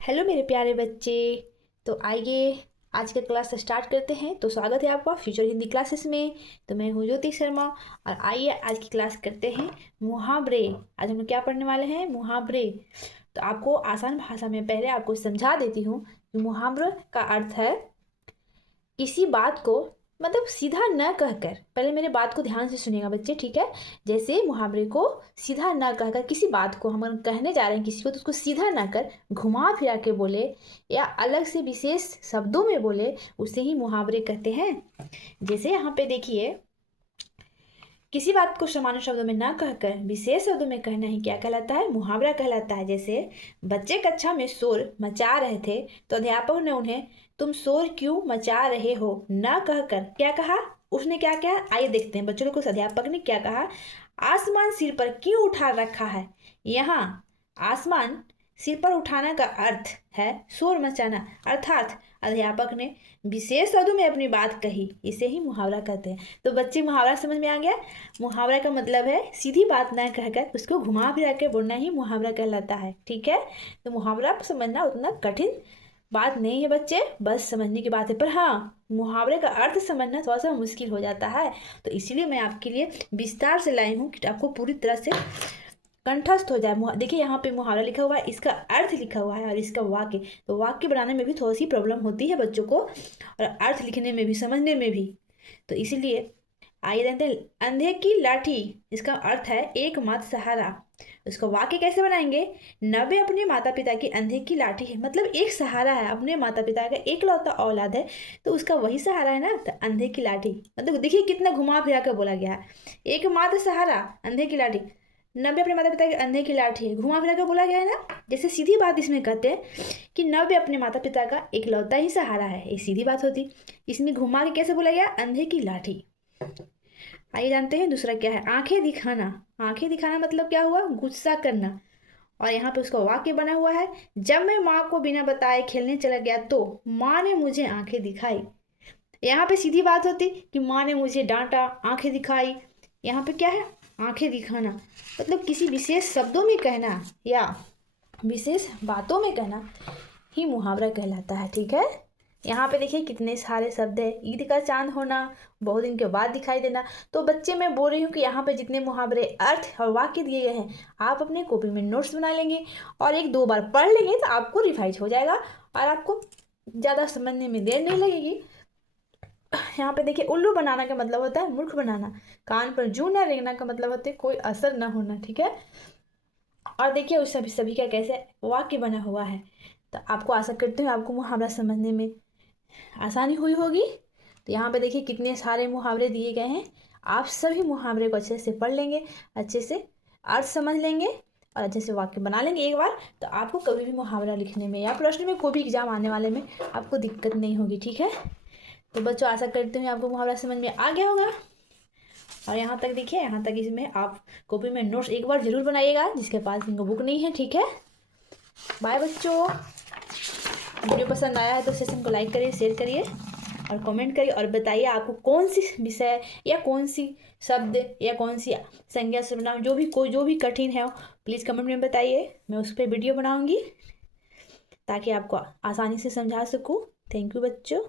Hello मेरे प्यारे बच्चे। तो आइए आज का क्लास स्टार्ट करते हैं। तो स्वागत है आपका फ्यूचर हिंदी क्लासेस में। तो मैं हूँ ज्योति शर्मा और आइए आज की क्लास करते हैं मुहावरे। आज हम लोग क्या पढ़ने वाले हैं? मुहावरे। तो आपको आसान भाषा में पहले आपको समझा देती हूँ कि मुहावरे का अर्थ है किसी बात को मतलब सीधा न कहकर, पहले मेरे बात को ध्यान से सुनिएगा बच्चे, ठीक है? जैसे मुहावरे को सीधा न कहकर, किसी बात को हम कहने जा रहे हैं किसी को, तो उसको सीधा न कर घुमा फिरा के बोले या अलग से विशेष शब्दों में बोले, उसे ही मुहावरे कहते हैं। जैसे यहाँ पे देखिए, किसी बात को सामान्य शब्दों में ना कहकर विशेष शब्दों में कहना ही क्या कहलाता है? मुहावरा कहलाता है। जैसे बच्चे कक्षा में शोर मचा रहे थे तो अध्यापक ने उन्हें तुम शोर क्यों मचा रहे हो ना कहकर क्या कहा? उसने क्या कहा? आइए देखते हैं बच्चों को उस अध्यापक ने क्या कहा। आसमान सिर पर क्यों उठा रखा है? यहाँ आसमान सिर पर उठाने का अर्थ है शोर मचाना, अर्थात अध्यापक ने विशेष शब्दों में अपनी बात कही, इसे ही मुहावरा कहते हैं। तो बच्चे मुहावरा समझ में आ गया? मुहावरा का मतलब है सीधी बात ना कहकर उसको घुमा फिरा के बोलना ही मुहावरा कहलाता है, ठीक है? तो मुहावरा समझना उतना कठिन बात नहीं है बच्चे, बस समझने की बात है। पर हाँ, मुहावरे का अर्थ समझना थोड़ा सा मुश्किल हो जाता है, तो इसीलिए मैं आपके लिए विस्तार से लाई हूँ कि आपको पूरी तरह से कंठस्थ हो जाए। देखिए यहाँ पे मुहावरा लिखा हुआ है, इसका अर्थ लिखा हुआ है और इसका वाक्य। तो वाक्य बनाने में भी थोड़ी सी प्रॉब्लम होती है बच्चों को, और अर्थ लिखने में भी, समझने में भी। तो इसीलिए आइए जानते हैं। अंधे की लाठी, इसका अर्थ है एकमात्र सहारा। उसको वाक्य कैसे बनाएंगे? नव्य अपने माता पिता की अंधे की लाठी है, मतलब एक सहारा है, अपने माता पिता का एकलौता औलाद है तो उसका वही सहारा है ना। तो अंधे की लाठी मतलब देखिए कितना घुमा फिरा कर बोला गया है। एकमात्र सहारा अंधे की लाठी, नव्य अपने माता पिता के अंधे की लाठी है, घुमा फिरा कर बोला गया है ना। जैसे सीधी बात इसमें कहते हैं कि नव्य अपने माता पिता का इकलौता ही सहारा है, ये सीधी बात होती। इसमें घुमा के कैसे बोला गया? अंधे की लाठी। आइए जानते हैं दूसरा क्या है। आंखें दिखाना। आंखें दिखाना मतलब क्या हुआ? गुस्सा करना। और यहाँ पे उसका वाक्य बना हुआ है, जब मैं माँ को बिना बताए खेलने चला गया तो माँ ने मुझे आंखें दिखाई। यहाँ पे सीधी बात होती कि माँ ने मुझे डांटा, आंखें दिखाई। यहाँ पे क्या है? आंखें दिखाना मतलब किसी विशेष शब्दों में कहना या विशेष बातों में कहना ही मुहावरा कहलाता है, ठीक है? यहाँ पे देखिए कितने सारे शब्द है। ईद का चांद होना, बहुत दिन के बाद दिखाई देना। तो बच्चे मैं बोल रही हूँ कि यहाँ पे जितने मुहावरे, अर्थ और वाक्य दिए गए हैं, आप अपने कॉपी में नोट्स बना लेंगे और एक दो बार पढ़ लेंगे तो आपको रिवाइज हो जाएगा और आपको ज़्यादा समझने में देर नहीं लगेगी। यहाँ पे देखिए, उल्लू बनाना का मतलब होता है मूर्ख बनाना। कान पर जूं न रेंगना का मतलब होता है कोई असर न होना, ठीक है? और देखिए उस सभी सभी का कैसे वाक्य बना हुआ है। तो आपको आशा करती हूँ आपको मुहावरा समझने में आसानी हुई होगी। तो यहाँ पे देखिए कितने सारे मुहावरे दिए गए हैं। आप सभी मुहावरे को अच्छे से पढ़ लेंगे, अच्छे से अर्थ समझ लेंगे और अच्छे से वाक्य बना लेंगे एक बार, तो आपको कभी भी मुहावरा लिखने में या प्रश्न में, कोई भी एग्जाम आने वाले में आपको दिक्कत नहीं होगी, ठीक है? तो बच्चों आशा करते हैं आपको मुहावरा समझ में आ गया होगा। और यहाँ तक देखिए, यहाँ तक इसमें आप कॉपी में नोट्स एक बार जरूर बनाइएगा जिसके पास इनको बुक नहीं है, ठीक है? बाय बच्चों। वीडियो पसंद आया है तो सेशन को लाइक करिए, शेयर करिए और कमेंट करिए और बताइए आपको कौन सी विषय या कौन सी शब्द या कौन सी संज्ञा सर्वनाम जो भी कठिन है प्लीज़ कमेंट में बताइए। मैं उस पर वीडियो बनाऊंगी ताकि आपको आसानी से समझा सकूँ। थैंक यू बच्चों।